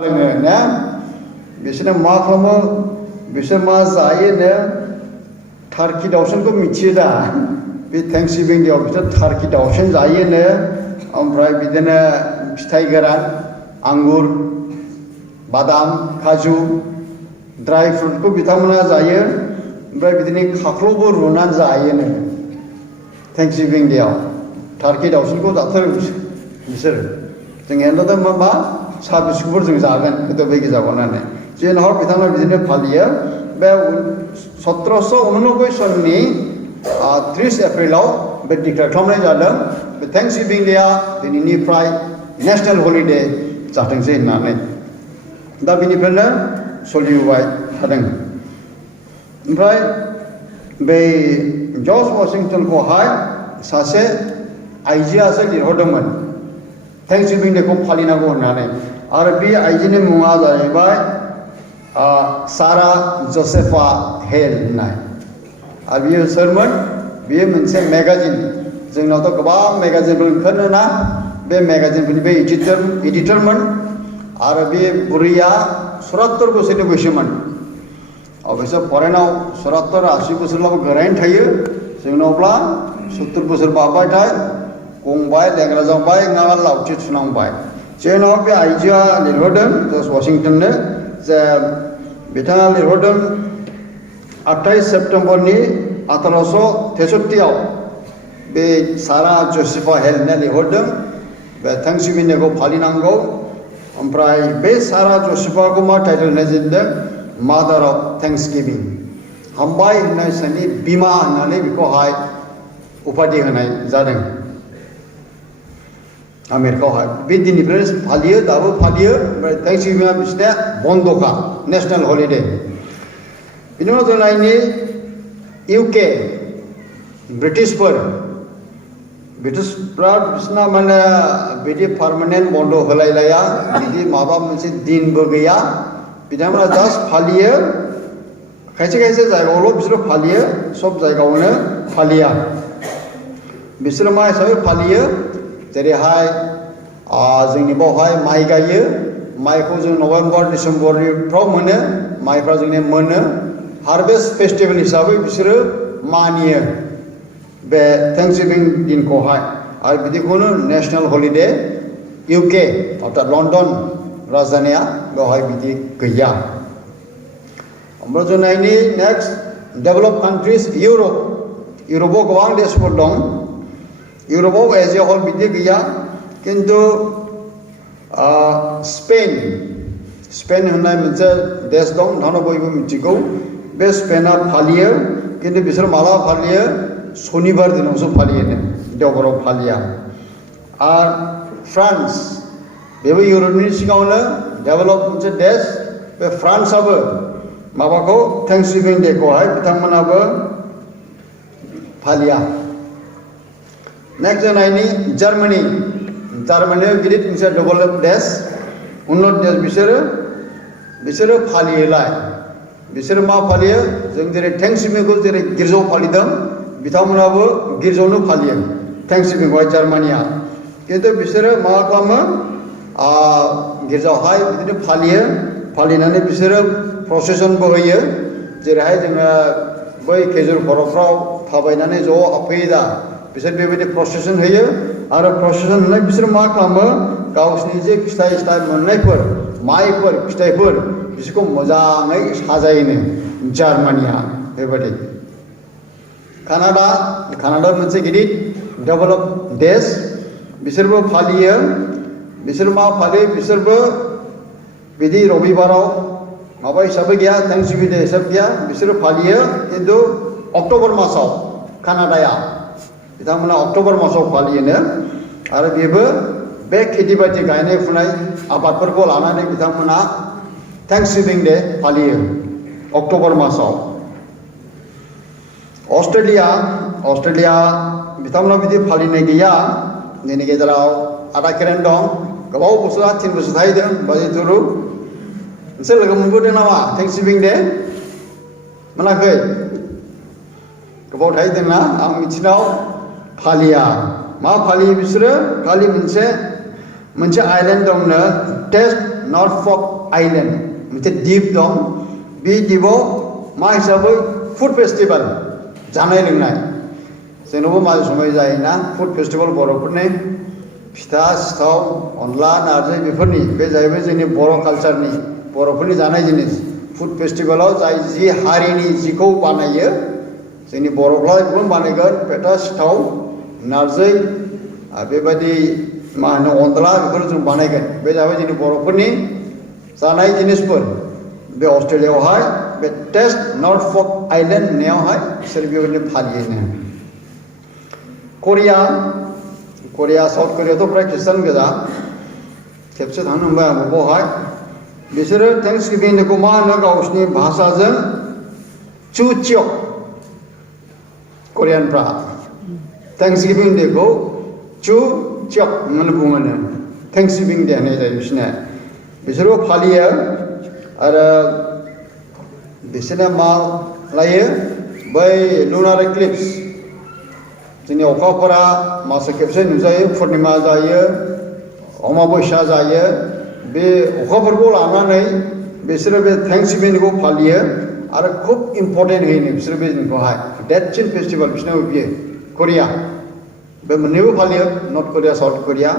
ना बिसोरनो मा खालामो बिसोर मा जायोनो टार्कि दाउसेनखौ मिथियो दा बे थेंक्सगिभिं डेआव बिसोर टार्कि दाउसेन जायोनो ओमफ्राय बिदिनो फिथाइ गोरान आंगुर बादाम काजु ड्राई फ्रुटखौ बिथांमोना जायो ओमफ्राय बिदिनो खाख्लौबो रुनानै जायोनो थेंक्सगिभिं डेआव टार्कि दाउसेनखौ जाथारो बिसोरो जों एन्डदा मा साहा बिस्कुटफोर जों जागोन गोदो बै जाबावनानै जेनहर बिथांमोना बिदिनो फालियो बे 1789 सननि 30 एप्रिलाव बे डिक्लेयार खालामनाय जादों बे थेंक्सगिभिं डेआ दिनैनिफ्राय नेशनेल हलिडे जाथोंसै होननानै दा बेनिफ्रायनो सोलिबोबाय थादों ओमफ्राय बै जर्ज वाशिंटनखौहाय सासे आइजोआसो लिरहरदोंमोन थेंक्सगिभिं डेखौ फालिनांगौ होननानै आरो बे आइजोनि मुङा जाहैबाय सारा जसेफा हेल होननाय आरो बियो सोरमोन बियो मोनसे मेगाजिन जोंनावथ' गोबां मेगाजिनफोर ओंखारोना बे मेगाजिनफोरनि बे एडिटरमोन आरो बे बुरैया 74 बोसोरनि बैसोमोन अबयस्से फरेनाव 70-80 बोसोरब्लाबो गोरायैनो थायो जोंनावब्ला 70 बोसोर बारबायथाय गंबाय लेंग्रा जाबाय नङाबा लावथि थुनांबाय जेन'बा बे आइजोआ लिरहरदों जर्ज वाशिंटननो जे बिथाङा लिरहरदों 28 सेप्टेम्बरनि 1863 आव बे सारा जसेफा हेलनो लिरहरदों बे थेंक्सगिभिं डेखौ फालिनांगौ ओमफ्राय बे सारा जसेफाखौ मा टाइटेल होनाय जादों मादार अफ थेंक्सगिभिं हामबाय होननाय साननि बिमा होननानै बेखौहाय उपाधि होनाय जादों आमेरिकायावहाय बे दिननिफ्राय फालियो दाबो फालियो ओमफ्राय थेंक्सगिभिंआ बिसोरना बन्द'खा नेशनेल हलिडे बिनि उनाव जों नायनि इउके ब्रिटिशफ्रा बिसोरना माने बिदि पार्मानेन्ट बन्द' होलायलाया बिदि माबा मोनसे दिनबो गैया बिथांमोना जास्ट फालियो खायसे खायसे जायगायावल' बिसोरो फालियो सब जायगायावनो फालिया बिसोरो मा हिसाबै फालियो जेरैहाय जोंनि बावहाय माइ गायो माइखौ जों नभेम्बर डिसेम्बरफ्राव मोनो माइफ्रा जोंनि मोनो हार्भेस्ट फेस्टिभेल हिसाबै बिसोरो मानियो बे थेंक्सगिभिं दिनखौहाय आरो बिदिखौनो नेशनेल हलिडे इउके अर्थात लण्डन राजधानिया बेवहाय बिदि गैया ओमफ्राय जों नायनि नेक्स्ट डेभेलप कान्ट्रिज इउरपआव गोबां देशफोर दं इउरपआव एज ए हल बिदि गैया किन्तु स्पेन होननाय मोनसे देश दं नोंथांमोना बयबो मिथिगौ बे स्पेना फालियो किन्तु बिसोर माला फालियो सनिबार दिनावसो फालियोनो देवबाराव फालिया आरो फ्रान्स बेबो इउरपनि सिगाङावनो डेभेलप मोनसे देश बे फ्रान्सआबो माबाखौ थेंक्सगिभिं डेखौहाय बिथांमोनाबो फालिया नेक्स्ट जों नायनि जार्मानिया गिदिर मोनसे डेभेलप देश उन्नत देश बिसोरो फालियोलाय बिसोरो मा फालियो जों जेरै थेंक्सगिभिंखौ जेरै गिर्जायाव फालिदों बिथांमोनाबो गिर्जायावनो फालियो थेंक्सगिभिंखौहाय जार्मानिया किन्तु बिसोरो मा खालामो गिर्जायावहाय बिदिनो फालिनानै बिसोरो प्रसेसनबो होयो जेरैहाय जोङो बै खेजुर खर'फ्राव थाबायनानै ज' हाबफैयो दा बिसोर बेबायदि प्रसेसन होयो आरो प्रसेसन होनाय बिसोर मा खालामो गावसिनि जे फिथाइ मोननायफोर माइफोर फिथाइफोर बिसोरखौ मोजाङै साजायोनो जार्मानिया बेबायदि कानाडा मोनसे गिदिर डेभेलप देश बिसोरबो फालियो बिसोर मा फालियो बिसोरबो बिदि रबिबाराव माबा हिसाबै गैया थेंक्सगिभिं डे हिसाब गैया बिसोरो फालियो किन्तु अक्ट'बर मासाव कानाडाया बिथांमोना अक्ट'बर मासाव फालियोनो आरो बेबो बे खेथि बाथि गायनाय फुनाय आबादफोरखौ लानानै बिथांमोना थेंक्सगिभिं डे फालियो अक्ट'बर मासाव अस्ट्रेलिया बिथांमोना बिदि फालिनाय गैया जोंनि गेजेराव आदा केरेन दं गोबाव बोसोरा 3 बोसोर थाहैदों बाजिथुरु नोंसोर लोगो मोनबोदों नामा थेंक्सगिभिं डे मोनाखै गोबाव थाहैदोंना आं मिथिनायाव फालिया मा फालियो बिसोरो खालि मोनसे आइलेन्ड दंनो नर्थफर्क आइलेण्ड मोनसे द्वीप दं बे द्वीपआव मा हिसाबै फुड फेस्टिवल जानाय लोंनाय जोंनावबो माजे समाय जायोना फुड फेस्टिवल बर'फोरनि फिथा सिथाव अनला नारजि बेफोरनि बे जाहैबाय जोंनि बर' कालचारनि बर'फोरनि जानाय जिनिस फुड फेस्टिवलाव जाय जि हारिनि जिखौ बानायो जोंनि बर'फ्रा बेखौनो बानायगोन फिथा सिथाव नारजि बेबायदि मा होनो अनला बेफोर जों बानायगोन बे जाबाय जोंनि बर'फोरनि जानाय जिनिसफोर बे अस्ट्रेलियावहाय बे टेस्ट नर्थफर्क आइलेण्ड होननायावहाय बिसोर बेबायदिनो फालियोनो करिया साउथ करियाथ' फ्राय खृष्टान गोजा खेबसे थांनो मोनबाय आं बेवहाय बिसोरो थेंक्सगिभिं डेखौ मा होनो गावसिनि भाषाजों चुचियक करियानफ्रा थेंक्सगिभिं डेखौ चुचियक होननानै बुङोनो थेंक्सगिभिं डे होननाय जायो बिसोरबो फालियो आरो बिसोरना मा लायो बै लुनार एक्लिप्स जोंनि अखाफोरा मासाव खेबसे नुजायो पुर्निमा जायो अमाबस्या जायो बे अखाफोरखौ लानानै बिसोरो बे थेंक्सगिभिं डेखौ फालियो आरो खुब इम्पर्टेन्ट होयो बिसोरो बे दिनखौहाय देटसिन फेस्टिभेल बिसोरनाबो बियो करिया बे मोननैबो फालियो नर्थ करिया साउथ करिया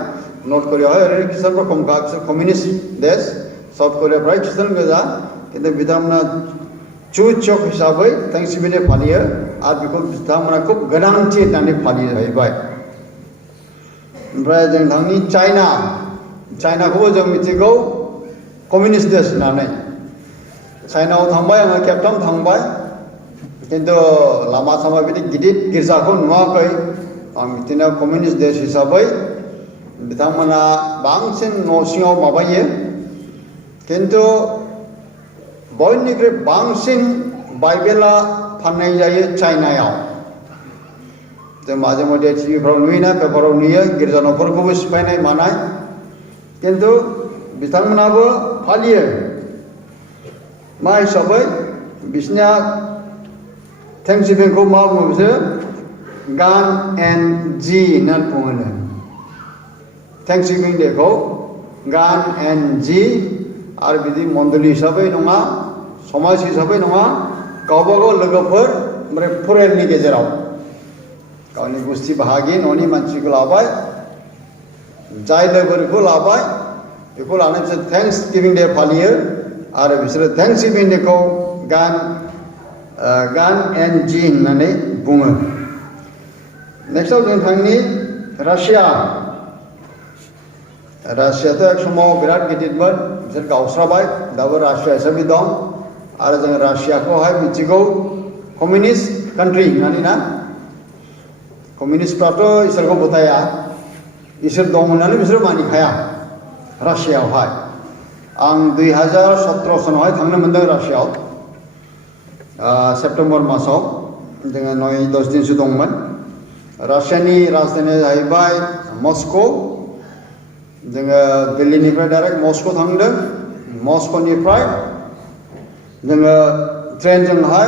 नर्थ करियावहाय ओरैनो खृष्टानफोर खमखा बिसोर कमिउनिस्ट देश साउथ करियाफ्रा खृष्टान गोजा खिन्थु बिथांमोना चुचियक हिसाबै थेंक्सगिभिं डे फालियो आरो बेखौ बिथांमोना खुब गोनांथि होननानै फालियो जाहैबाय ओमफ्राय जों थांनि चाइनाखौबो जों मिथिगौ कमिउनिस्ट देश होननानै चाइनायाव थांबाय आङो खेबथाम थांबाय खिन्थु लामा सामा बिदि गिदिर गिर्जाखौ नुवाखै आं बिदिनो कमिउनिस्ट देश हिसाबै बिथांमोना बांसिन न' सिङाव माबायो खिन्थु बयनिख्रुइ बांसिन बाइबेला फाननाय जायो चाइनायाव जों माजे माजे टिभिफ्राव नुयोना पेपाराव नुयो गिर्जा न'फोरखौबो सिफायनाय मानाय खिन्थु बिथांमोनाबो फालियो मा हिसाबै बिसोरना थेंक्सगिभिंखौ मा बुङो बिसोर गान एन्ड जि होननानै बुङोनो थेंक्सगिभिं डेखौ गान एन्ड जि आरो बिदि मण्डलि हिसाबै नङा समाज हिसाबै नङा गावबागाव लोगोफोर ओमफ्राय फरेननि गेजेराव गावनि गुस्थि बाहागि न'नि मानसिखौ लाबाय जाय लोगोखौ लाबाय बेखौ लानानै बिसोर थेंक्सगिभिं डे फालियो आरो बिसोरो थेंक्सगिभिं डेखौ गान एन्ड जि होननानै बुङो नेक्स्टआव जों थांनि रासियाथ' एक समाव बिराद गिदिरमोन बिसोर गावस्राबाय दाबो रासिया हिसाबै दं आरो जों रासियाखौहाय मिथिगौ कमिउनिस्ट कान्ट्रि होननानै ना कमिउनिस्टफ्राथ' इसोरखौ फोथाया इसोर दं होननानै बिसोर मानिखाया रासियायावहाय आं 2017 सनावहाय थांनो मोनदों रासियायाव सेप्तेम्बर मासाव जोङो 9-10 दिनसो दंमोन रासियानि राजधानिया जाहैबाय मस्को जोङो दिल्लीनिफ्राय डाइरेक्ट मस्को थांदों मस्कोनिफ्राय जोङो ट्रेनजोंहाय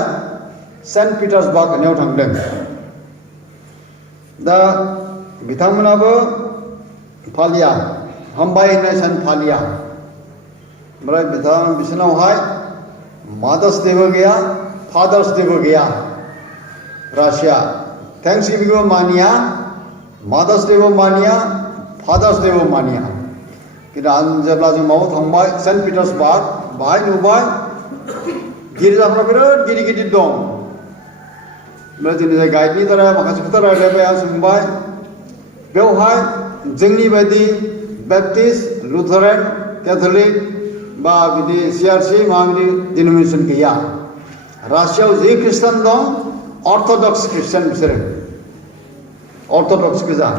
सेन्ट पिटार्सबार्ग होननायाव थांदों दा बिथांमोनाबो फालिया हामबाय होननाय सान फालिया ओमफ्राय बिसोरनावहाय मादार्स डेबो गैया फादार्स डेबो गैया रासिया थेंक्सगिभिंबो मानिया मादार्स डेबो मानिया फादार्स डेबो मानिया खिन्थु आं जेब्ला जों माबायाव थांबाय सेन्ट पिटार्सबार्ग बाहाय नुबाय गिर्जाफ्रा बिराद गिदिर गिदिर दं ओमफ्राय जोंनि गाइडनि द्वारा माखासे खोथा रायज्लायबाय आं सोंबाय बेवहाय जोंनि बायदि बेप्टिस्ट लुथारेन केथलिक बा बिदि CRC माबा बिदि डिनोमिनेसन गैया रासियाव जि खृष्टान दं अर्थ'डक्स खृष्टान बिसोरो अर्थ'डक्स गोजा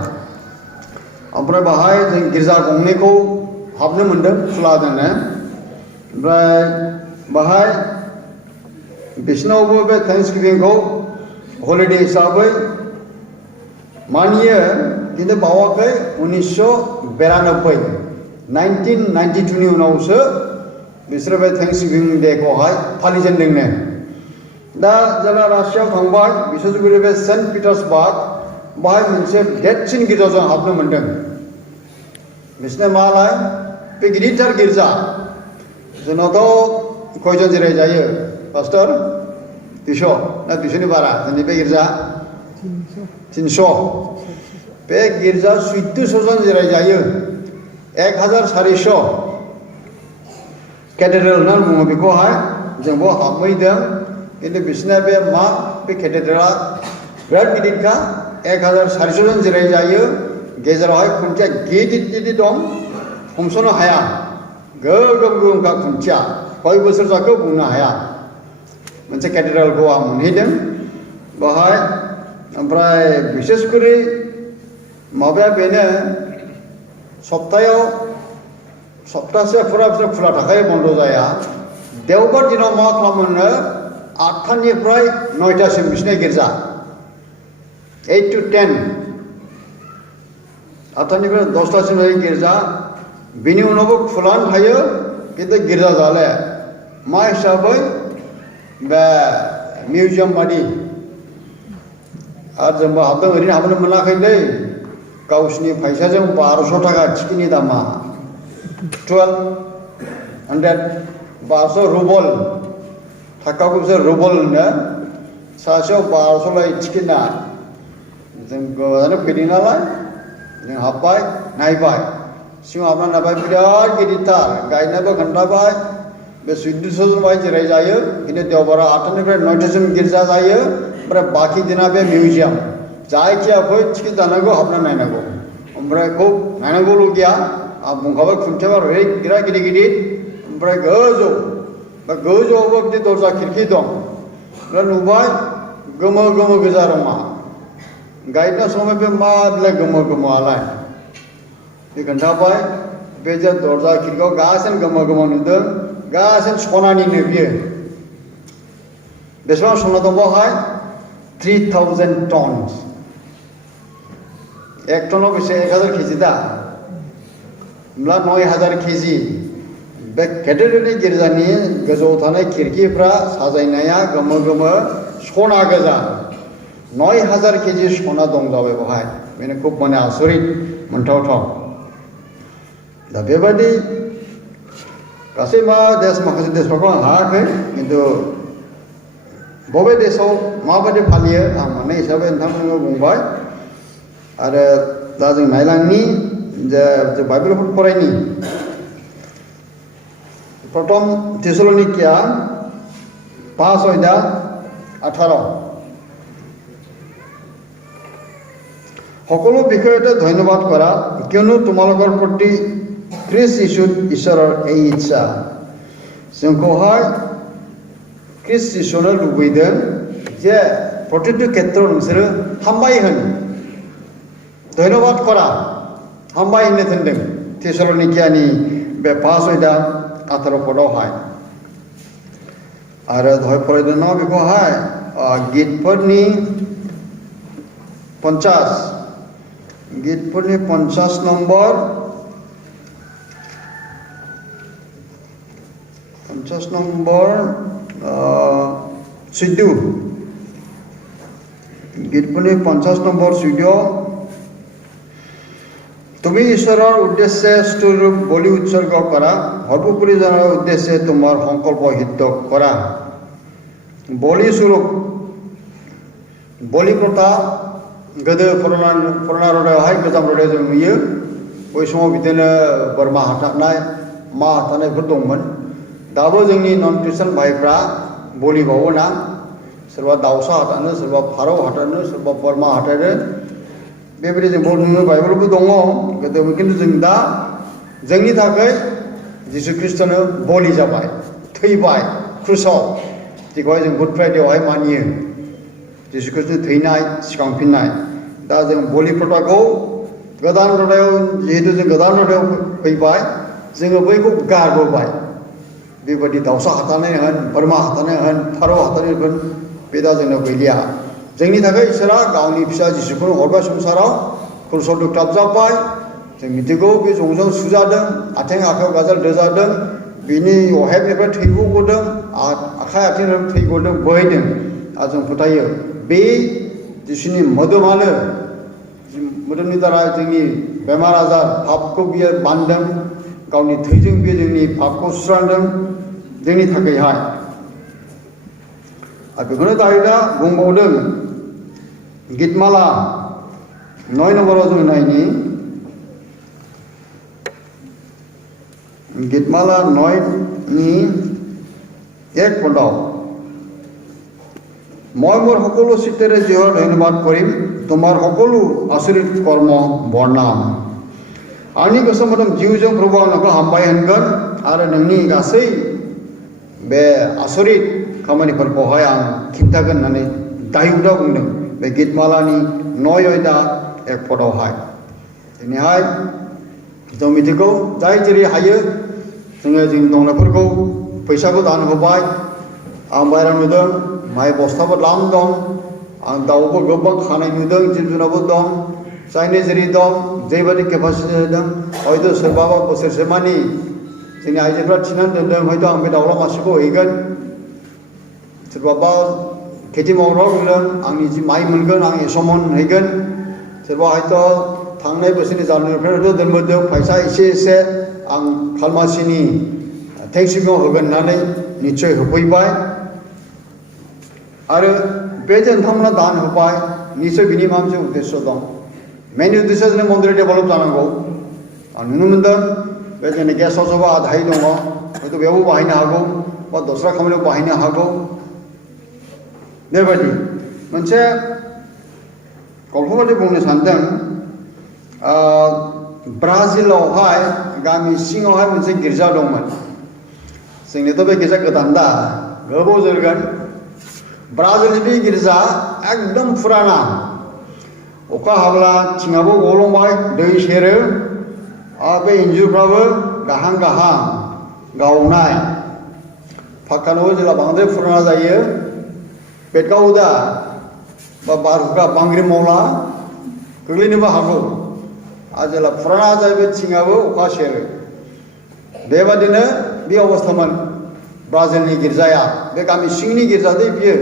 ओमफ्राय बाहाय जों गिर्जा गंनैखौ हाबनो मोन्दों खुला दोनो ओमफ्राय बाहाय बिसोरनावबो बे थेंक्सगिभिंखौ हलिडे हिसाबै मानियो खिन्थु बावाखै 1992 नि उनावसो बिसोरो बे थेंक्सगिभिं डेखौहाय फालिजेनदोंनो दा जेब्ला रासियायाव थांबाय बिसोर बे सेन्ट पिटार्सबार्ग बाहाय मोनसे देरसिन गिर्जाजों हाबनो मोन्दों बिसोरना मालाय बे गिदिरथार गिर्जा जोंनावथ' खयजन जिराय जायो पास्टर 200 ना 200नि बारा जोंनि बे गिर्जा 300 बे गिर्जा 1400 जन जिराय जायो 1400 केथेड्रेल होनना बुङो बेखौहाय जों बेयाव हाबहैदों खिन्थु बिसिना बे केथेड्रेला बिराद गिदिरखा 1400 जन जिराय जायो गेजेरावहाय खुन्थिया गिदिर दं हमस'नो हाया गोगोमखा खुन्थिया कय बोसोर जाखो बुंनो हाया मोनसे केथेड्रेलखौ आं मोनहैदों बेवहाय ओमफ्राय बिसेसकरि माबाया बेनो सप्तासे फुरा खुला थाखायो बन्द जाया देवबार दिनाव मा खालामोनो 8थानिफ्राय 9थासिम बिसिना गिर्जा 8 to 10 8थानिफ्राय 10थासिम गिर्जा बिनि उनावबो खुलानो थायो खिन्थु गिर्जा जाले मा हिसाबै बे मिउजियाम बादि आरो जोंबो हाबदों ओरैनो हाबनो मोनाखैलै गावसिनि फैसाजों 1200 थाखा टिकेटनि दामा 1200 रुबल थाखाखौ बिसोर रुबल होनो सासेयाव 1200 लायो टिकेटना जों गोजानो फैदों नालाय जों हाबबाय नायबाय सिङाव हाबना नायबाय बिराद गिदिरथार गायनाबो खोन्थाबाय बे 1400 जन बाहाय जिराय जायो खिन्थु देवबारा 8थानिफ्राय 9थासिम गिर्जा जायो ओमफ्राय बाखि दिना बे मिउजियाम जायखिया फै टिकेट दानांगौ हाबना नायनांगौ ओमफ्राय खुब नायनांगौल' गैया आं बुंखाबाय खुन्थियाबा बिराद गिदिर ओमफ्राय गोजौआवबो बिदि दरजा खिरखि दं नुबाय गोमो गोजा रङा गायनाय समाव बे मा बिलाय गोमोआलाय बे खोन्थाबाय बे जे दरजा खिरखियाव गासिनो गोमो नुदों गासिनो सनानिनो बियो बेसेबां सना दं बेवहाय 3000 टन्स एक टनाव बेसे 1000 केजि दा होमब्ला 9000 केजि बे केथेड्रेलनि गिर्जानि गोजौआव थानाय खिरखिफ्रा साजायनाया गोमो सना गोजा 9000 केजि सना दं जाबाय बेवहाय बेनो खुब माने आसरित मोनथावथाव दा बेबायदि गासै माखासे देशफोरखौ आं हायाखै खिन्थु बबे देशआव माबायदि फालियो आं मोननाय हिसाबै नोंथांमोननो बुंबाय आरो दा जों नायलांनि जे बाइबेलखौ फरायनि प्रथम थेसलोनिकिया 5:18 সকলো বিষয়তে ধন্যবাদ কৰা কিয়নো তোমালোকৰ প্ৰতি খ্ৰীষ্ট যীশুত ঈশ্বৰৰ এই ইচ্ছা जोंखौहाय ख्रीष्ट যীशुनो लुबैदों जे प्रतिटु खेत्रआव नोंसोरो हामबाय होन धन्यबाद करा हामबाय होननो थिनदों थेसलोनिकियानि बे 5:18 पदआवहाय आरो दहाय फरायदों ना बेखौहाय गितफोरनि 50 नम्बर 14 গীতপুনি 50 নম্বৰ চুইডিঅ তুমি ঈশ্বৰৰ উদ্দেশ্যে স্তূপ বলি উৎসৰ্গ কৰা সৰ্বোপৰি জনাৰ উদ্দেশ্যে তোমাৰ সংকল্প সিদ্ধ কৰা বলি স্বৰূপ বলি प्रथा गोदो पुराना रदायावहाय गोजाम रदायाव जों नुयो बै समाव बिदिनो बोरमा हाथारनाय मा हाथारनायफोर दंमोन दाबो जोंनि नन ख्रिस्टान भाइफ्रा बलि बावोना सोरबा दाउसा हाथारनो सोरबा फारौ हाथारनो सोरबा बोरमा हाथारो बेबायदि जों नुनो बाइबेलबो दङ गोदोबो खिन्थु जों दा जोंनि थाखाय जिसु ख्रिस्टनो बलि जाबाय थैबाय क्रुसाव जेखौहाय जों गुड फ्राइडेआवहाय मानियो जिसु ख्रिस्टनि थैनाय सिखांफिननाय दा जों बलि प्रथाखौ गोदान रदायाव जिहेतु जों गोदान रदायाव फैबाय जोङो बैखौ गारबोबाय बेबायदि दाउसा हाथारनाय होन बोरमा हाथारनाय होन फारौ हाथारनाय होन बे दा जोंनाव गैलिया जोंनि थाखाय इसोरा गावनि फिसा जिसुखौनो हरबाय संसाराव क्रुसाव दोख्लाबजाबाय जों मिथिगौ बे जंजों सुजादों आथिं आखायाव गाजोल दोजादों बिनि अहेबनिफ्राय थै गदों आखाइ आथिंनिफ्राय थै गदों बोहैदों आरो जों फोथायो बे जिसुनि मोदोमानो मोदोमनि द्वारा जोंनि बेमार आजार पापखौ बियो बानदों गावनि थैजों बे जोंनि पापखौ सुस्रांदों जोंनि थाखायहाय आरो बेखौनो दाविदा बुंबावदों गितमाला 9 नम्बराव जों नायनि गितमाला 9 नि 1 पदआव মই মোৰ সকলো চিত্তেৰে যিহৰ ধন্যবাদ কৰিম তোমাৰ সকলো আচৰিত কৰ্ম বৰ্ণাম आंनि गोसो मोदोम जिउजों प्रभु आं नोंखौ हामबाय होनगोन आरो नोंनि गासै बे आसरित खामानिफोरखौहाय आं खिन्थागोन होननानै दाविदा बुंदों बे गितमालानि 9 अध्याय 1 पदआवहाय दिनैहाय जों मिथिगौ जाय जेरै हायो जोङो जोंनि दंनायफोरखौ फैसाखौ दान होबाय आं बाहेरायाव नुदों माइ बस्थाबो लाम दं आं दाउबो गोबां खानाय नुदों जिब जुनारबो दं जायनि जेरै दं जेबायदि केपासिटि दं हयथ' सोरबाबा बोसोरसे मानि जोंनि आइजोफ्रा थिनानै दोनदों हयथ' आं बे दाउला मासेखौ हैगोन सोरबाबा खेथि मावग्राव बुंदों आंनि जि माइ मोनगोन आं एसमन हैगोन सोरबा हयथ' थांनाय बोसोरनि जानुवारिनिफ्रायथ' दोनबोदों फैसा एसे आं खालमासिनि थेंक्सगिभिं होगोन होननानै निस्सय होफैबाय आरो बे जे नोंथांमोना दान होबाय निस्सय बिनि माबा मोनसे उद्देश्य दं मेन उद्देश्यआ जोंनि मन्दिर डेभेलप जानांगौ आं नुनो मोनदों बे जोंनि गेस्ट हाउसआवबो आधाय दङ हयथ' बेयावबो बाहायनो हागौ बा दस्रा खामानियाव बाहायनो हागौ बेबायदि मोनसे गल्पबादि बुंनो सानदों ब्राजिलावहाय गामि सिङावहाय मोनसे गिर्जा दंमोन जोंनिथ' बे गिर्जा गोदान दा गोबाव जोरगोन ब्राजिलनि बे गिर्जा एकदम फुराना अखा हाब्ला थिङाबो गलंबाय दै सेरो आरो बे इन्जुरफ्राबो गाहां गाहां गावनाय फाक्कानोबो जेब्ला बांद्राय फुराना जायो बेदगावो दा बा बारहुंखा बांग्रि मावला गोग्लैनोबो हागौ आरो जेब्ला फुराना जायो बे थिङाबो अखा सेरो बेबादिनो बे अबस्थामोन ब्राजिलनि गिर्जाया बे गामि सिंनि गिर्जा दै बियो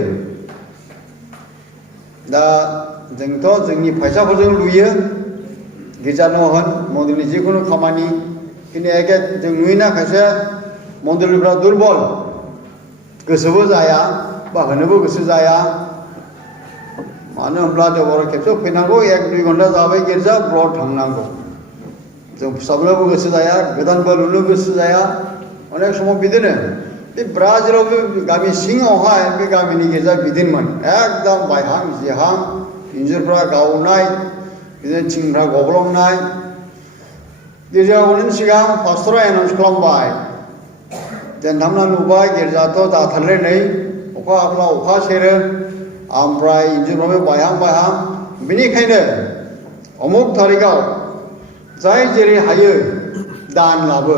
दा जोंथ' जोंनि फैसाफोरजों लुयो गिर्जा न' होन मन्दिरनि जिखुनु खामानि खिन्थु एखे जों नुयोना खायसे मन्दिरफ्रा दुरबल गोसोबो जाया बा होनोबो गोसो जाया मानो होनब्ला देवबाराव खेबसेयाव फैनांगौ 1-2 घन्टा जाबाय गिर्जा ब्लड थांनांगौ जों फोसाबनोबो गोसो जाया गोदानबो लुनो गोसो जाया अनेक समाव बिदिनो बे ब्राजिलाव बे गामि सिङावहाय बे गामिनि गिर्जा बिदिनोमोन एकदम बायहां जिहां इन्जुरफ्रा गावनाय बिदिनो थिंफ्रा गब्लंनाय गिर्जा गनायनि सिगां पास्टरा एनाउन्स खालामबाय जे नोंथांमोना नुबाय गिर्जाथ' जाथारलै नै अखा हाब्ला अखा सेरो ओमफ्राय इन्जुरफ्राबो बायहां बेनिखायनो अमुक थारिखआव जाय जेरै हायो दान लाबो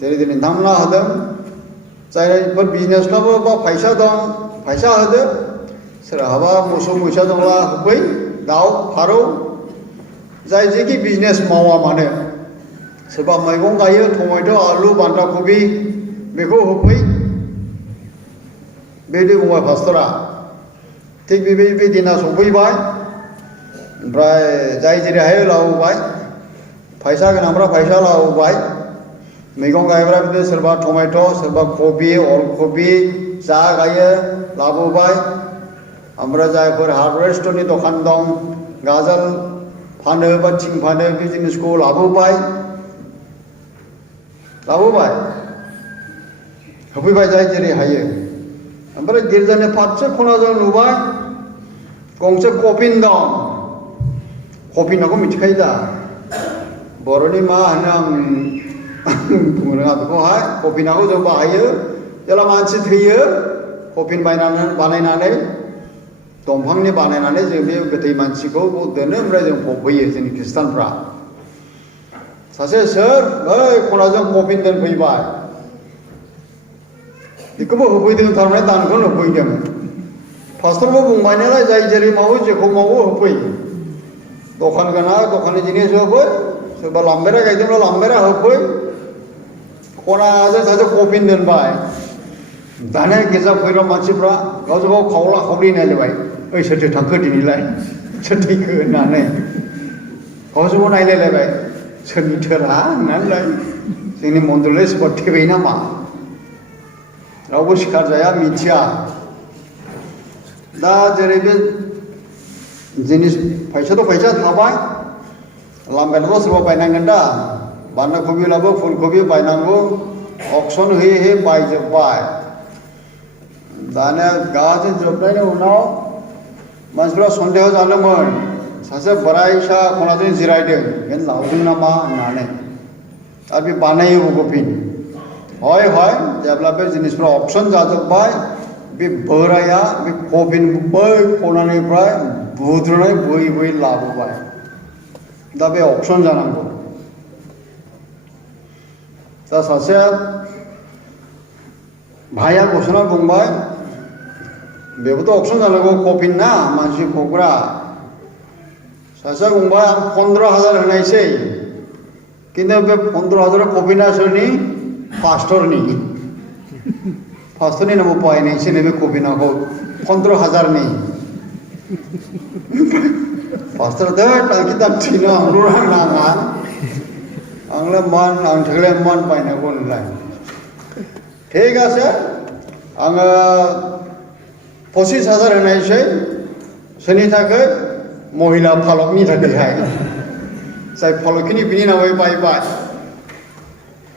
जेरै दिनै नोंथांमोना होदों जायफोर बिजनेस खालामो बा फैसा दं फैसा होदो सोरहाबा मोसौ मैसा दंब्ला होफै दाउ फारौ जाय जेखि बिजनेस मावा मानो सोरबा मैगं गायो टमेट' आलु बान्दा कबि बेखौ होफै बेबायदि बुंबाय पास्टरा थिग बेबायदि बे दिना सफैबाय ओमफ्राय जाय जेरै हायो लाबोबाय फैसा गोनांफ्रा फैसा लाबोबाय मैगं गायग्रा बिदिनो सोरबा टमेट' सोरबा कबि अलकबि जा गायो लाबोबाय ओमफ्राय जायफोर हार्डवेर स्टरनि दखान दं गाजोल फानो बा थिं फानो बे जिनिसखौ लाबोबाय होफैबाय जाय जेरै हायो ओमफ्राय गिर्जानि फारसे खनाजों नुबाय गंसे कफिन दं कफिनाखौ मिथिखायो दा बर'नि मा होनो आं बुंनो रोङा बेखौहाय कफिनाखौ जों बाहायो जेब्ला मानसि थैयो कफिन बानायनानै दंफांनि बानायनानै जों बे गोथै मानसिखौ दोनो ओमफ्राय जों फबहैयो जोंनि खृष्टानफ्रा सासे सोर बै खनाजों कफिन दोनफैबाय बेखौबो होफैदों थारमाने दानखौनो होफैदों पास्टरबो बुंबाय नालाय जाय जेरै मावो जेखौ मावो होफै दखान गोनां दखाननि जिनिस होफै सोरबा लाम्बेरा गायदोंब्ला लाम्बेरा होफै खनाजों सासे कफिन दोनबाय दानिया गिर्जा फैग्रा मानसिफ्रा गावजों गाव खावला खावलि नायलायबाय ओइ सोरथो थांखो दिनैलाय सोर थैखो होननानै गावजों गाव नायलायलायबाय सोरनि थोरा होननानैलाय जोंनि मन्दिरावलाय सोरबा थैबाय नामा रावबो सिखारजाया मिथिया दा जेरै बे जिनिस फैसाथ' फैसा थाबाय लामायावथ' सोरबा बायनांगोन दा बान्दा कबिब्लाबो फुल कबि बायनांगौ अक्सन होयै होयै बायजोब्बाय दानिया गासै जोबनायनि उनाव मानसिफ्रा सन्देह जादोंमोन सासे बोराइसा खनाजों जिरायदों बे लावदों नामा होननानै आरो बे बानायो कफिन हय हय जेब्ला बे जिनिसफ्रा अक्सन जाजोब्बाय बे बोराया बे कफिन बै खनानिफ्राय बुद्रुनानै बोयै बोयै लाबोबाय दा बे अक्सन जानांगौ दा सासे भाइया गसंना बुंबाय बेबोथ' अक्सन जानांगौ कफिन ना मानसि फग्रा सासे बुंबाय आं 15,000 होनायसै किन्तु बे 15,000 कफिना सोरनि पास्टरनि नामाव बायनायसै बे कफिनाखौ 15,000नि पास्टरा टांखि दांथिनो आंल' नाङा आंलाय मान आं थाखाय मान बायनांगौ होनलाय ठीक আছে आङो 25,000 होनायसै सोरनि थाखाय महिला फालकनि थाखायहाय जाय फालकनि बिनि नामै बायबाय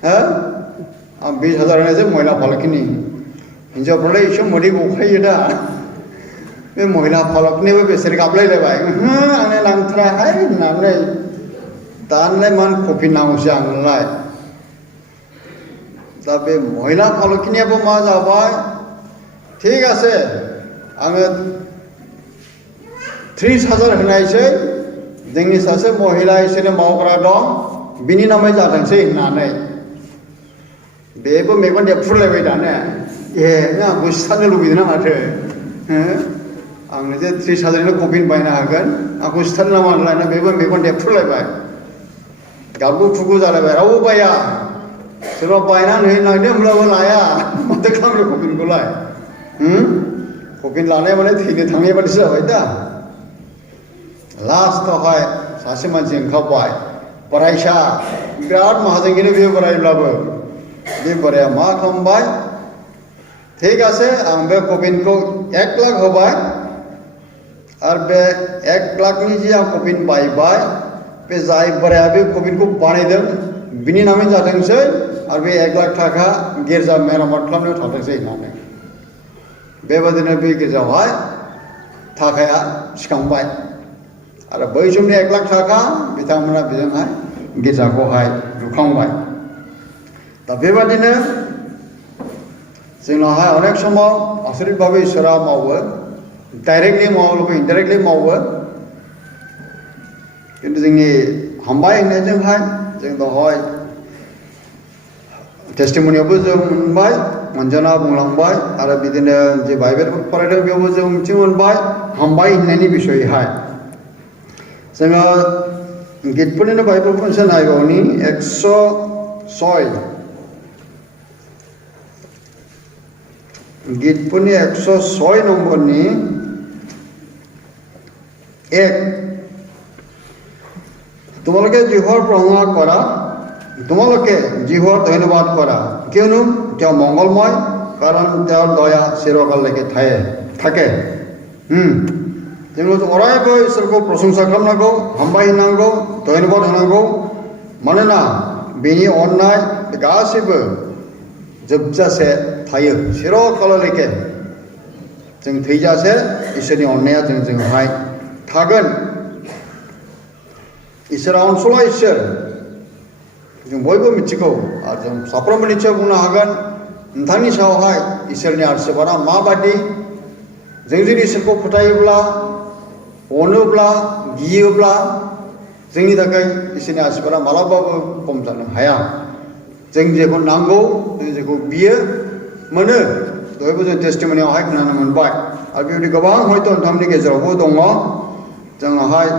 हो आं 20,000 होनायसै महिला फालकनि हिन्जावफ्रालाय एसे मोदै गखायो दा बे महिला फालकनिबो बेसेर गाबलायलायबाय आंनो नांथाराहाय होननानै दानलाय मान कफि नांगौसै आंनोलाय दा बे महिला फालकनियाबो मा जाबाय ठीक আছে आङो 30,000 होनायसै जोंनि सासे महिला इसोरनि मावग्रा दं बिनि नामै जाथोंसै होननानै बेबो मेगन देबफ्रुलायबाय दाने नों आंखौ सिथारनो लुबैदों ना माथो आंनो जे 30,000नि कफिन बायनो हागोन आंखौ सिथारनो नामा होनलायना बेबो मेगन देबफ्रुलायबाय गाबगु खुगु जालायबाय रावबो बाया सोरबा बायनानै होनो नागिरदों होमब्लाबो लाया माथो खालामनो कफिनखौलाय कफिन लानाय माने थैनो थांनाय बादिसो जाबाय दा लास्टआवहाय सासे मानसि ओंखारबाय बोराइसा बिराद माहाजोन खिन्थु बे बोराइब्लाबो बे बोराया मा खालामबाय ठीक আছে आं बे कफिनखौ 1 लाख होबाय आरो बे 1 लाखनि जे आं कफिन बायबाय बे जाय बोराया बे कफिनखौ बानायदों बिनि नामै जाथोंसै आरो बे 1 लाख थाखा गिर्जा मेरामत खालामनायाव थाथोंसै होननानै बेबादिनो बे गिर्जायावहाय थाखाया सिखांबाय आरो बै समनि 1 लाख थाखा बिथांमोना बेजोंहाय गिर्जाखौहाय लुखांबाय दा बेबादिनो जोंनावहाय अनेक समाव आसरित भाबै इसोरा मावो डाइरेक्टलि मावाब्लाबो इनडाइरेक्टलि मावो किन्तु जोंनि हामबाय होननायजोंहाय जों दहाय टेस्टिमनियावबो जों मोनबाय मनजना बुंलांबाय आरो बिदिनो जे बाइबेल फरायदों बेयावबो जों मिथिनो मोनबाय हामबाय होननायनि बिसयहाय जोङो गितफोरनिनो बाइबेलखौ मोनसे नायबावनि 106 गीतफोरनि 106 নম্বরনি 1 তোমালোকে জিহ্বার প্রশংসা করা তোমালোকে জিহ্বার ধন্যবাদ করা কিয়নো তেওঁ মঙ্গলময় কারণ তেওঁৰ দয়া চিরকাললৈকে থাকে जोङो अरायबो इसोरखौ प्रशंसा खालामनांगौ हामबाय होनांगौ धन्यबाद होनांगौ मानोना बेनि अननाय गासैबो जोबजासे थायो चिरकालলৈके जों थैजासे इसोरनि अननाया जोंजोंहाय थागोन इसोरा अनसुला इसोर जों बयबो मिथिगौ आरो जों साफ्रोमबो निश्चय बुंनो हागोन नोंथांनि सायावहाय इसोरनि आशीर्बादा माबादि जों जुदि इसोरखौ फोथायोब्ला अनोब्ला गियोब्ला जोंनि थाखाय इसोरनि आशीर्बादा मालाबाबो खम जानो हाया जों जेखौ नांगौ जों जेखौ बियो मोनो दहायबो जों टेस्टिमनियावहाय खोनानो मोनबाय आरो बेबायदि गोबां हयथ' नोंथांमोननि गेजेरावबो दङ जोङोहाय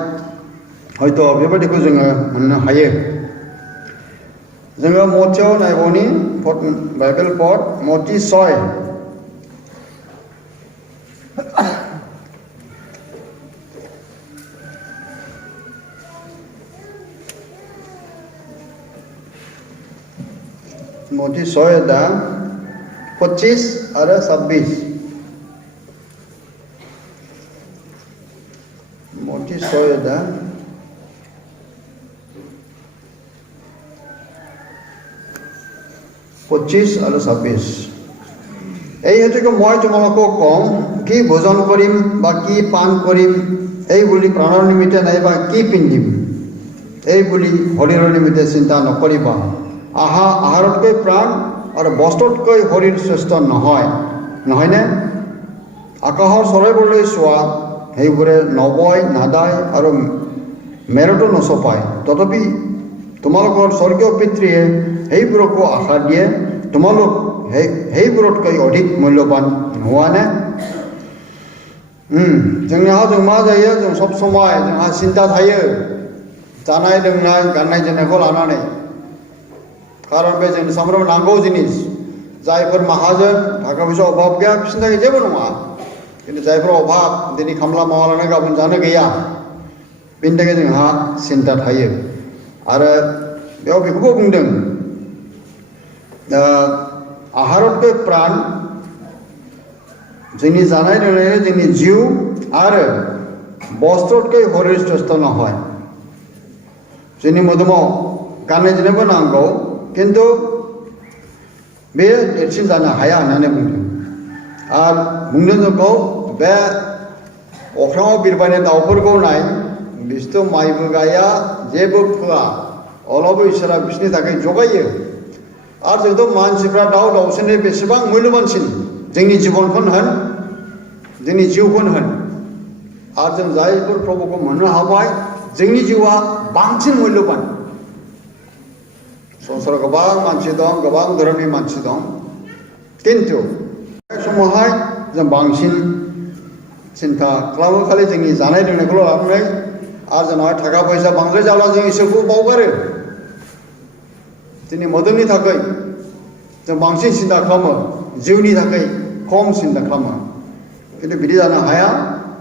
हयथ' बेबायदिखौ जोङो मोननो हायो जोङो मथियाव नायबावनि बाइबेल पद मथि 6 6 Moti soyada 25 ada 26. Moti soyada 25 ada 26. এই হেতুকে মই তোমালোকক কম কি ভোজন কৰিম বা কি পান কৰিম এই বুলি প্ৰাণৰ নিমিত্তে নাইবা কি পিন্ধিম এই বুলি শৰীৰৰ নিমিত্তে চিন্তা নকৰিবা আহাৰতকৈ প্ৰাণ আৰু বস্ত্ৰতকৈ শৰীৰ শ্ৰেষ্ঠ নহয়নে আকাশৰ চৰাইবোৰলৈ চোৱা সেইবোৰে নবয় নাদায় আৰু মেৰতো নচপায় তথাপি তোমালোকৰ স্বৰ্গীয় পিতৃয়ে সেইবোৰকো আশা দিয়ে তোমালোক সেইবোৰতকৈ অধিক মূল্যৱান নোহোৱানে जों मा जायो जों सब समय जोंहा सिन्ता थायो जानाय लोंनाय गाननाय जोमनायखौ लानानै खारन बे जोंनि सामफ्रोमबो नांगौ जिनिस जायफोर माहाजोन थाखा फैसा अभाब गैया बिसोरनि थाखाय जेबो नङा खिन्थु जायफोर अभाब दिनै खामला मावालानो गाबोन जानो गैया बेनि थाखाय जोंहा सिन्ता थायो आरो बेयाव बेखौबो बुंदों आहारतকৈ प्राण जोंनि जानाय लोंनाय जोंनि जिउ आरो बस्त्रतকৈ शरीर श्रेष्ठ নহয় जोंनि मोदोमाव गाननाय जोमनायबो नांगौ किन्तु बे देरसिन जानो हाया होननानै बुंदों आरो बुंदों जोंखौ बे अख्राङाव बिरबायनाय दाउफोरखौ नाय बिसोरथ' माइबो गाया जेबो फोआ अब्लाबो इसोरा बिसोरनि थाखाय जगायो आरो जोंथ' मानसिफ्रा दाउ दाउसिननि बेसेबां मुल्यबानसिन जोंनि जिबनखौनो होन जोंनि जिउखौनो होन आरो जों जायफोर प्रभुखौ मोननो हाबाय जोंनि जिउआ बांसिन मुल्यबान संसाराव गोबां मानसि दं गोबां धोरोमनि मानसि दं किन्तु बे समावहाय जों बांसिन सिन्ता खालामो खालि जोंनि जानाय लोंनायखौल' लानानै आरो जोंनाव थाखा फैसा बांद्राय जाब्ला जों इसोरखौ बावगारो जोंनि मोदोमनि थाखाय जों बांसिन सिन्ता खालामो जिउनि थाखाय खम सिन्ता खालामो किन्तु बिदि जानो हाया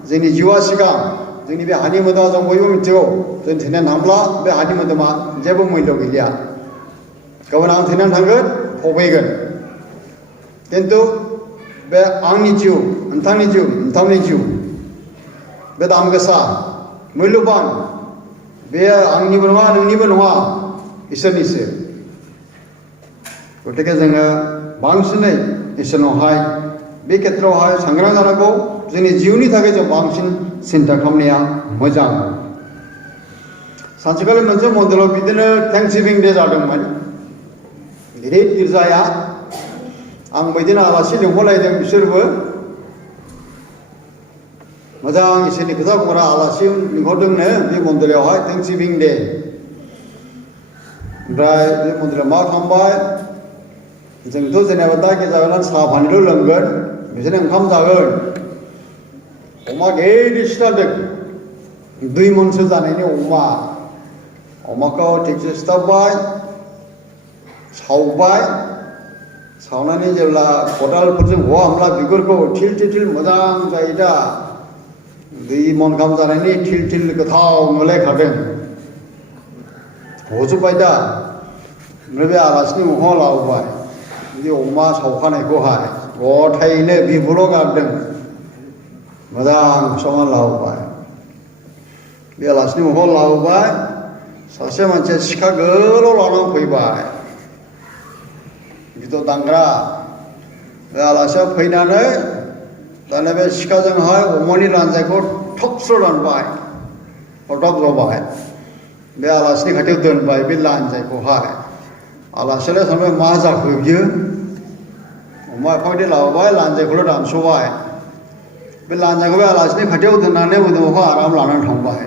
जोंनि जिउआ सिगां जोंनि बे हानि मोदोमा जों बयबो मिथिगौ जों थैनानै थांब्ला बे हानि मोदोमा जेबो मुल्य गैलिया गाबोन आं थैनानै थांगोन फबैगोन किन्तु बे आंनि जिउ नोंथांनि जिउ बे दाम गोसा मुल्यबान बे आंनिबो नङा नोंनिबो नङा इसोरनिसो गतिके जोङो बांसिनै इसोरनावहाय बे खेत्रआवहाय सांग्रां जानांगौ जोंनि जिउनि थाखाय जों बांसिन सिन्ता खालामनाया मोजां सानसेखालि मोनसे मन्दिराव बिदिनो थेंक्सगिभिं डे जादोंमोन गिदिर गिर्जाया आं बिदिनो आलासि लिंहरलायदों बिसोरबो मोजां इसोरनि खोथा बुंग्रा आलासि लिंहरदोंनो बे मन्दिरावहाय थेंक्सगिभिं डे ओमफ्राय बे मन्दिराव मा खालामबाय जोंथ' जेनेबा दा गेजेराव साहा पानिल' लोंगोन बिसोरनो ओंखाम जागोन अमा गिदिर सिथारदों 2 मनसो जानायनि अमाखौ थिगसे सिथारबाय सावबाय सावनानै जेब्ला खदालफोरजों हवा होमब्ला बिगुरखौ थिल थिल मोजां जायो दा 2 मन गाहाम जानायनि थिल गोथाव नुलायखादों हजोब्बाय दा ओमफ्राय बे आलासिनि मोखाङाव लाबोबाय बे अमा सावखानायखौहाय गथायैनो बिबुल' गारदों मोजां संनानै लाबोबाय बे आलासिनि मोखाङाव लाबोबाय सासे मानसिया सिखा गोलाव लानानै फैबाय गिदिर दांग्रा बे आलासिया फैनानै दाना बे सिखाजोंहाय अमानि लान्जायखौ थबस्र' दानबाय हरदाब जबाय बे आलासिनि खाथियाव दोनबाय बे लान्जायखौहाय आलासियालाय सानबाय मा जाखो बियो अमा एफाबायदि लाबोबाय लान्जायखौल' दानस'बाय बे लान्जायखौ बे आलासिनि खाथियाव दोननानै मोदोमाखौ आराम लानानै थांबाय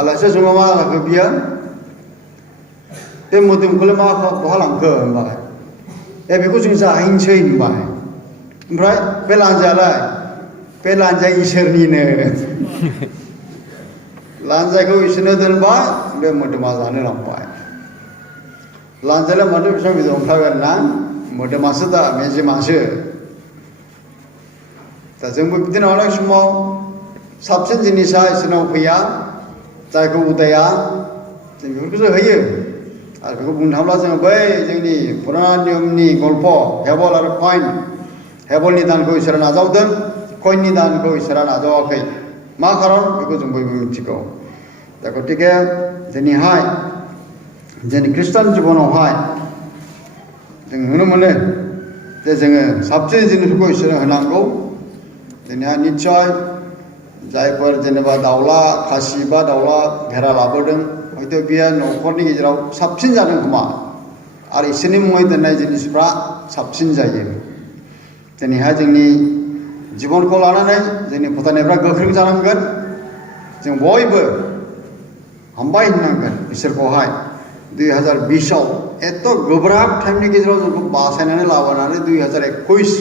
आलासिया सोंबाय मा जाखो बियो बे मोदोमखौलाय मा बहा लांखो होनबाय बेखौ जों जाहैनोसै होनबाय ओमफ्राय बे लान्जायालाय बे लान्जाया इसोरनिनो लान्जायखौ इसोरनो दोनबाय बे मोदोमा जानो लांबाय लान्जायालाय माथो बेसेबां गिदिर ओंखारगोन ना मोदोमासो दा मेजेमासो दा जोंबो बिदिनो अनेक समाव साबसिन जिनिसा इसोरनाव फैया जायखौ उदाया जों बेफोरखौसो होयो आरो बेखौ बुंनो थाङोब्ला जोङो बै जोंनि पुराना नियमनि गल्प हेबल आरो कइन हेबलनि दानखौ इसोरा नाजावदों कइननि दानखौ इसोरा नाजावाखै मा खारन बेखौ जों बयबो मिथिगौ दा गतिके दिनैहाय जोंनि ख्रिस्टान जिबनावहाय जों नुनो मोनो जे जोङो साबसिन जिनिसफोरखौ इसोरनो होनांगौ दिनैहाय निस्सय जायफोर जेनेबा दाउला खासि बा दाउला भेरा लाबोदों हयथ' बियो न'खरनि गेजेराव साबसिन जादों खोमा आरो इसोरनि मुङै दोननाय जिनिसफ्रा साबसिन जायो दिनैहाय जोंनि जिबनखौ लानानै जोंनि फोथायनायफ्रा गोख्रों जानांगोन जों बयबो हामबाय होननांगोन इसोरखौहाय 2020आव एथ' गोब्राब टाइमनि गेजेराव जोंखौ बासायनानै लाबोनानै 2021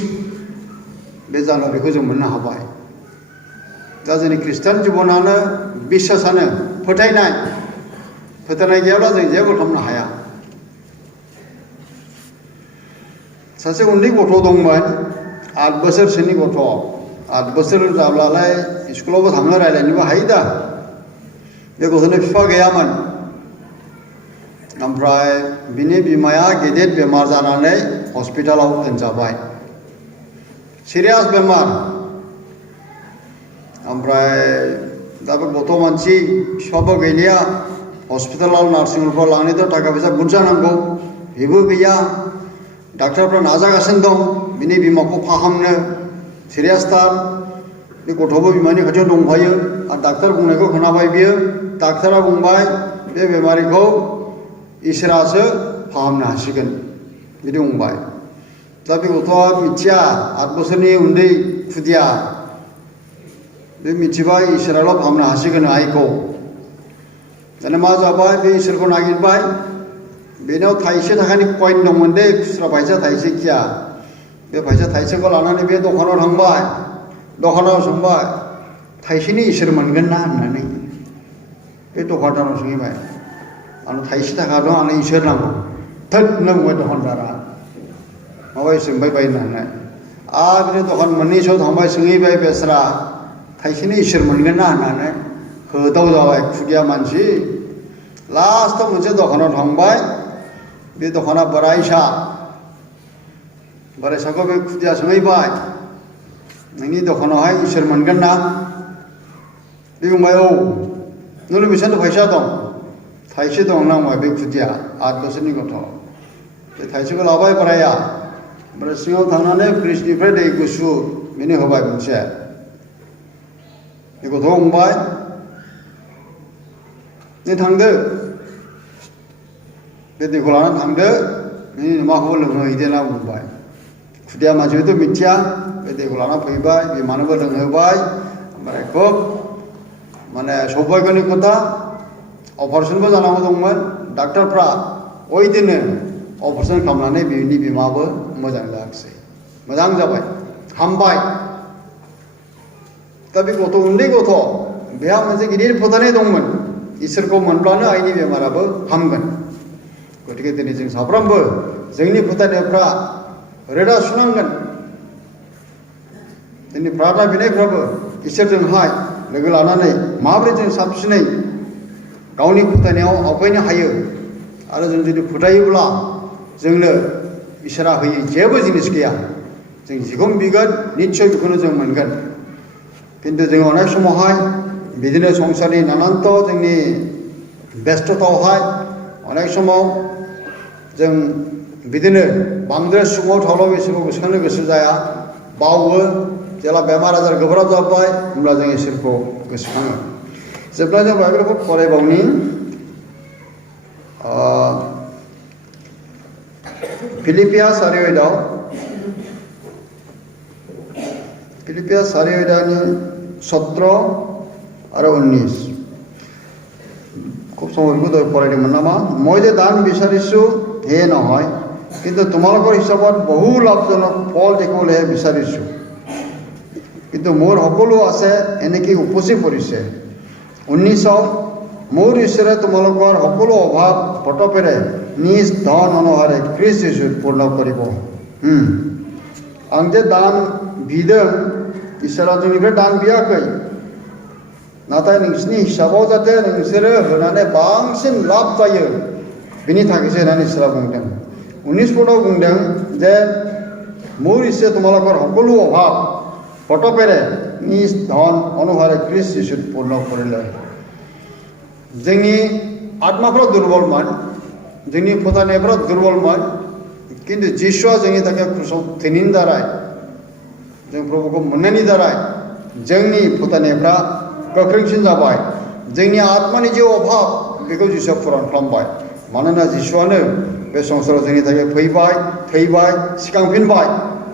बे जानुवारिखौ जों मोननो हाबाय दा जोंनि ख्रिस्टान जिबनानो बिश्वासानो फोथायनाय गैयाब्ला जों जेबो खालामनो हाया सासे उन्दै गथ' दंमोन 8 बोसोरसोनि गथ' 8 बोसोर जाब्लालाय स्कुलावबो थांनो रायज्लायनोबो हायो दा बे गथ'नि बिफा गैयामोन ओमफ्राय बिनि बिमाया गेदेर बेमार जानानै हस्पिटालाव दोनजाबाय सिरियास बेमार ओमफ्राय दा बे गथ' मानसि बिफाबो गैलिया हस्पिटालाव नार्सिं हमफ्राव लांनोथ' थाखा फैसा बुरजा नांगौ बेबो गैया डाक्टारफ्रा नाजागासिनो दं बिनि बिमाखौ फाहामनो सिरियासथार बे गथ'बो बिमानि खाथियाव दंफायो आरो डाक्टार बुंनायखौ खोनाबाय बियो डाक्टारा बुंबाय बे बेमारिखौ इसोरासो फाहामनो हासिगोन बिदि बुंबाय दा बे गथ'आ मिथिया 8 बोसोरनि उन्दै खुदिया बे मिथिबाय इसोराल' फाहामनो हासिगोन आइखौ दाना मा जाबाय बे इसोरखौ नागिरबाय बेनाव थाइसे थाखानि कइन दंमोन दे खुस्रा फैसा थाइसे खिया बे फैसा थाइसेखौ लानानै बे दखानाव थांबाय दखानाव सोंबाय थाइसेनि इसोर मोनगोन ना होननानै बे दखानदाराव सोंबाय आंनो थाइसे थाखा दं आंनो इसोर नांगौ थोद होनना बुंबाय दखानदारा माबा सोंबाय बाय होननानै आरो बिदिनो दखान मोननैसोआव थांबाय सोंहैबाय बेस्रा थाइसेनि इसोर मोनगोन ना होननानै होदाव जाबाय खुदिया मानसि लास्टआव मोनसे दखानाव थांबाय बे दखाना बोराइसाखौ बे खुदिया सोंहैबाय नोंनि दखानावहाय इसोर मोनगोन ना बे बुंबाय औ नोंनो बेसेबां फैसा दं थाइसे दं होनना बुंबाय बे खुदिया 8 बोसोरनि गथ' बे थाइसेखौ लाबाय बोराइया ओमफ्राय सिङाव थांनानै फ्रिजनिफ्राय दै गुसु बेनो होबाय मोनसे बे गथ'आ बुंबाय नों थांदो बे दैखौ लानानै थांदो नोंनि न'माखौबो लोंहोहैदो होनना बुंबाय खुदिया मानसिखौथ' मिथिया बे दैखौ लाना फैबाय बिमानोबो लोंहोबाय ओमफ्राय खुब माने सौभाग्यनि खोथा अपारेशनबो जानांगौ दंमोन डाक्टारफ्रा ओइदिनो अपारेशन खालामनानै बिनि बिमाबो मोजां जायाखिसै मोजां जाबाय हामबाय दा बे गथ' उन्दै गथ' बेहा मोनसे गिदिर फोथायनाय दंमोन इसोरखौ मोनब्लानो आइनि बेमाराबो हामगोन गतिके दिनै जों साफ्रोमबो जोंनि फोथायनायफ्रा रोदा सुनांगोन जोंनि प्रार्थना बिनायफ्राबो इसोरजोंहाय लोगो लानानै माबोरै जों साबसिनै गावनि फोथायनायाव आवगायनो हायो आरो जों जुदि फोथायोब्ला जोंनो इसोरा होयै जेबो जिनिस गैया जों जिखौ बिगोन निस्सय बेखौनो जों मोनगोन खिन्थु जों अनेक समावहाय बिदिनो संसारनि नानानथ' जोंनि बेस्थ'थायावहाय अनेक समाव जों बिदिनो बांद्राय सुखुआव थाब्लाबो इसोरखौ गोसोखांनो गोसो जाया बावो जेला बेमार आजार गोब्राब जाबाय होमब्ला जों इसोरखौ गोसोखाङो जेब्ला जों बाइबेलखौ फरायबावनि फिलिपिया 4:8 फिलिपिया 4:8 17 आरो 19 খুব সময়বোৰ পঢ়াইদিম নামা মই যে দান বিচাৰিছোঁ সেয়ে নহয় কিন্তু তোমালোকৰ হিচাপত বহু লাভজনক ফল দেখিবলৈহে বিচাৰিছোঁ কিন্তু মোৰ সকলো আছে এনেকৈ উপচি পৰিছে 19 মোৰ ঈশ্বৰে তোমালোকৰ সকলো অভাৱ পটপেৰে নিজ ধন অনুসাৰে খ্ৰীষ্ট যীশুত পূৰ্ণ কৰিব आं जे दान बिदों इसोरा जोंनिफ्राय दान बियाखै नाथाय नोंसिनि हिसाबाव जाहाथे नोंसोरो होनानै बांसिन लाब जायो बिनि थाखायसो होननानै इसोरा बुंदों 19 पदाव बुंदों जे मोर इसोर तुम्हालाकर সকলো অভাৱ পটপেৰে নিজ ধন অনুসাৰে খ্ৰীষ্ট যীশুত পূৰ্ণ কৰিলে जोंनि आत्माफ्रा दुर्बलमोन जोंनि फोथायनायफ्रा दुर्बलमोन किन्तु जिसुआ जोंनि थाखाय क्रुसाव थैनायनि दारै जों प्रभुखौ मोननायनि दारै जोंनि फोथायनायफ्रा गोख्रोंसिन जाबाय जोंनि आत्मानि जे अभाब बेखौ जिसुआ पुरन खालामबाय मानोना जिसुआनो बे संसाराव जोंनि थाखाय फैबाय थैबाय सिखांफिनबाय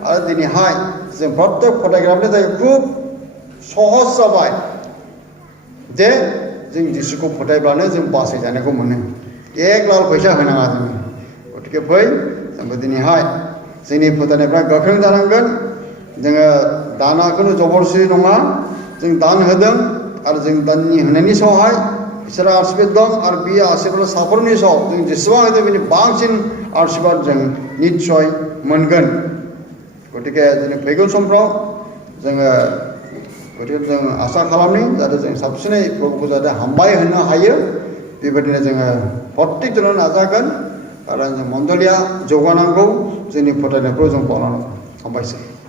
आरो दिनैहाय जों प्रत्येक फोथायग्राफोरनि थाखाय खुब सहज जाबाय जे जों जिसुखौ फोथायब्लानो जों बासायजानायखौ मोनो एक लाख फैसा होनाङा जों गतिके फै जोंबो दिनैहाय जोंनि फोथायनायफ्रा गोख्रों जानांगोन जोङो दानाखौनो जबरदस्ति नङा जों दान होदों आरो जों दाननि होनायनि सायावहाय इसोरा आशीर्बाद दं आरो बे आशीर्बाद साफ्रोमनि सायाव जों जेसेबां होदों बेनि बांसिन आशीर्बाद जों निस्सय मोनगोन गतिके जोंनि फैगौ समफ्राव जोङो गतिके जों आसा खालामनि जाहाथे जों साबसिनै प्रभुखौ जाहाथे हामबाय होनो हायो बेबायदिनो जोङो प्रत्येकजों नाजागोन आरो जों मण्डलिया जौगानांगौ जोंनि फोथायनायखौ जों बावलांनांगौ हामबायसै